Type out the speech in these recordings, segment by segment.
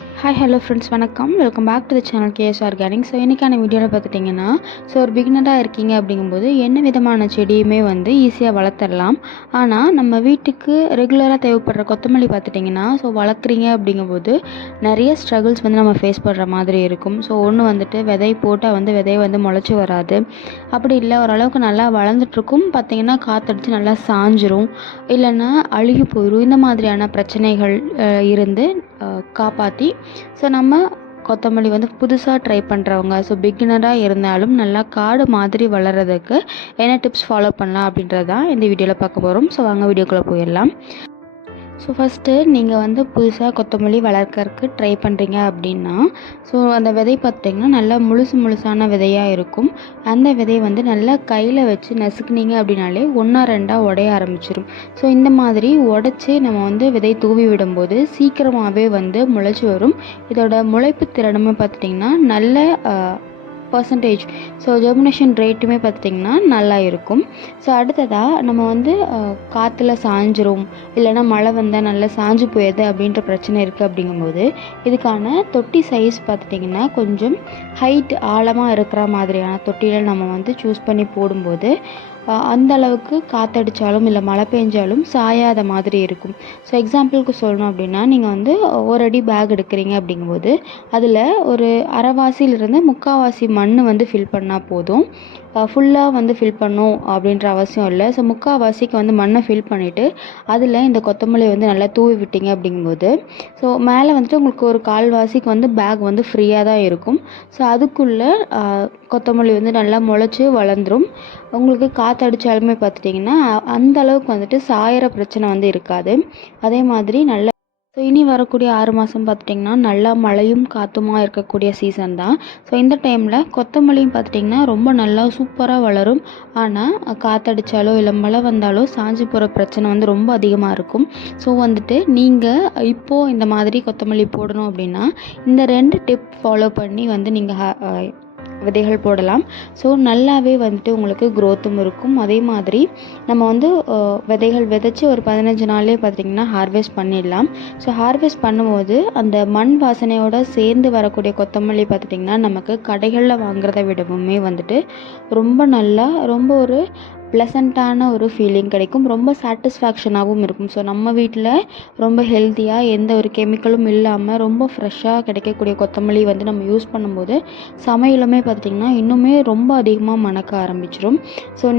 Hi hello friends, வணக்கம். Welcome back to the channel K.S.organics. So இன்றைக்கான வீடியோவில் பார்த்துட்டிங்கன்னா, ஒரு பிகினராக இருக்கீங்க அப்படிங்கும்போது என்ன விதமான செடியுமே ஈஸியாக வளர்த்துடலாம். ஆனால் நம்ம வீட்டுக்கு ரெகுலராக தேவைப்படுற கொத்தமல்லி பார்த்துட்டிங்கன்னா, வளர்க்குறீங்க அப்படிங்கும்போது நிறைய ஸ்ட்ரகிள்ஸ் நம்ம ஃபேஸ் பண்ணுற மாதிரி இருக்கும். ஒன்று விதை போட்டால் விதை முளைச்சி வராது. அப்படி இல்லை, ஓரளவுக்கு நல்லா வளர்ந்துட்டுருக்கும், பார்த்திங்கன்னா காற்றடிச்சு நல்லா சாஞ்சிரும், இல்லைன்னா அழுகி போயிடும். இந்த மாதிரியான பிரச்சனைகள் இருந்து காப்பாற்றி நம்ம கொத்தமல்லி புதுசாக ட்ரை பண்ணுறவங்க, பிகினராக இருந்தாலும் நல்லா காடு மாதிரி வளர்கிறதுக்கு என்ன டிப்ஸ் ஃபாலோ பண்ணலாம் அப்படின்றது தான் இந்த வீடியோவில் பார்க்க போகிறோம். வாங்க வீடியோக்குள்ளே போயிடலாம். ஃபஸ்ட்டு நீங்கள் புதுசாக கொத்தமல்லி வளர்க்கறதுக்கு ட்ரை பண்ணுறீங்க அப்படின்னா, அந்த விதை பார்த்திங்கன்னா நல்லா முழுசான விதையாக இருக்கும். அந்த விதையை நல்லா கையில் வச்சு நசுக்குனீங்க அப்படின்னாலே 1-2 உடைய ஆரம்பிச்சிடும். இந்த மாதிரி உடச்சி நம்ம விதை தூவி விடும்போது சீக்கிரமாகவே முளைச்சி வரும். இதோட முளைப்பு திறனுமே பார்த்துட்டிங்கன்னா நல்ல பர்சன்டேஜ், ஜெர்மினேஷன் ரேட்டுமே பார்த்திங்கன்னா நல்லா இருக்கும். அடுத்ததாக நம்ம காற்றுல சாஞ்சிரும், இல்லைன்னா மழை வந்தால் நல்லா சாஞ்சு போயிடுது அப்படின்ற பிரச்சனை இருக்குது. அப்படிங்கும்போது இதுக்கான தொட்டி சைஸ் பார்த்துட்டிங்கன்னா கொஞ்சம் ஹைட் ஆழமாக இருக்கிற மாதிரியான தொட்டியில் நம்ம சூஸ் பண்ணி போடும்போது அந்த அளவுக்கு காற்றடிச்சாலும் இல்லை மழை பெஞ்சாலும் சாயாத மாதிரி இருக்கும். எக்ஸாம்பிளுக்கு சொல்லணும் அப்படின்னா, நீங்கள் 1 அடி பேக் எடுக்கிறீங்க அப்படிங்கும்போது அதில் ஒரு அரைவாசியிலிருந்து 3/4 மண் ஃபில் பண்ணால் போதும். ஃபுல்லாக ஃபில் பண்ணும் அப்படின்ற அவசியம் இல்லை. 3/4 மண்ணை ஃபில் பண்ணிவிட்டு அதில் இந்த கொத்தமல்லி நல்லா தூவி விட்டீங்க அப்படிங்கும்போது மேலே உங்களுக்கு ஒரு 1/4 பேக் ஃப்ரீயாக தான் இருக்கும். அதுக்குள்ளே கொத்தமல்லி நல்லா முளைச்சி வளர்ந்துடும். உங்களுக்கு காற்றடிச்சாலுமே பார்த்துட்டிங்கன்னா அந்த அளவுக்கு சாயிற பிரச்சனை இருக்காது. அதே மாதிரி நல்ல இனி வரக்கூடிய 6 மாதம் பார்த்துட்டிங்கன்னா நல்லா மழையும் காற்றுமா இருக்கக்கூடிய சீசன் தான். இந்த டைமில் கொத்தமல்லியும் பார்த்துட்டிங்கன்னா ரொம்ப நல்லா சூப்பராக வளரும். ஆனால் காற்றடிச்சாலோ இல்லை மழை வந்தாலோ சாஞ்சு போகிற பிரச்சனை ரொம்ப அதிகமாக இருக்கும். நீங்கள் இப்போது இந்த மாதிரி கொத்தமல்லி போடணும் அப்படின்னா இந்த 2 டிப் ஃபாலோ பண்ணி நீங்கள் விதைகள் போடலாம். நல்லாவே உங்களுக்கு க்ரோத்தும் இருக்கும். அதே மாதிரி நம்ம விதைகள் விதைச்சி ஒரு 15 நாள்லேயே பார்த்திங்கன்னா ஹார்வெஸ்ட் பண்ணிடலாம். ஹார்வெஸ்ட் பண்ணும்போது அந்த மண் வாசனையோடு சேர்ந்து வரக்கூடிய கொத்தமல்லி பார்த்திங்கன்னா நமக்கு கடைகளில் வாங்குறத விடவுமே ரொம்ப நல்லா ரொம்ப ஒரு ப்ளசண்ட்டான ஒரு ஃபீலிங் கிடைக்கும். ரொம்ப சாட்டிஸ்ஃபேக்ஷனாகவும் இருக்கும். நம்ம வீட்டில் ரொம்ப ஹெல்த்தியாக எந்த ஒரு கெமிக்கலும் இல்லாமல் ரொம்ப ஃப்ரெஷ்ஷாக கிடைக்கக்கூடிய கொத்தமல்லி நம்ம யூஸ் பண்ணும்போது சமையலுமே பார்த்திங்கன்னா இன்னுமே ரொம்ப அதிகமாக மணக்க ஆரம்பிச்சிடும்.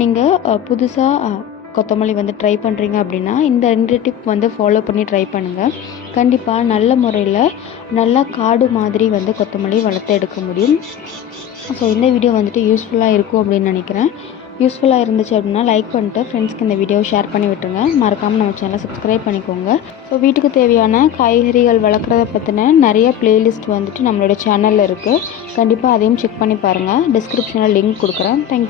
நீங்கள் புதுசாக கொத்தமல்லி ட்ரை பண்ணுறீங்க அப்படின்னா இந்த 2 டிப் ஃபாலோ பண்ணி ட்ரை பண்ணுங்கள். கண்டிப்பாக நல்ல முறையில் நல்லா காடு மாதிரி கொத்தமல்லி வளர்த்து எடுக்க முடியும். இந்த வீடியோ யூஸ்ஃபுல்லாக இருக்கும் அப்படின்னு நினைக்கிறேன். யூஸ்ஃபுல்லாக இருந்துச்சு அப்படின்னா லைக் பண்ணிட்டு ஃப்ரெண்ட்ஸ்க்கு இந்த வீடியோவை ஷேர் பண்ணி விட்டுருங்க. மறக்காமல் நம்ம சேனலை சப்ஸ்கிரைப் பண்ணிக்கோங்க. வீட்டுக்கு தேவையான காய்கறிகள் வளர்க்குறத பற்றின நிறைய பிளேலிஸ்ட் நம்மளோட சேனலில் இருக்குது. கண்டிப்பாக அதையும் செக் பண்ணி பாருங்கள். டிஸ்கிரிப்ஷனில் லிங்க் கொடுக்குறேன். தேங்க்யூ.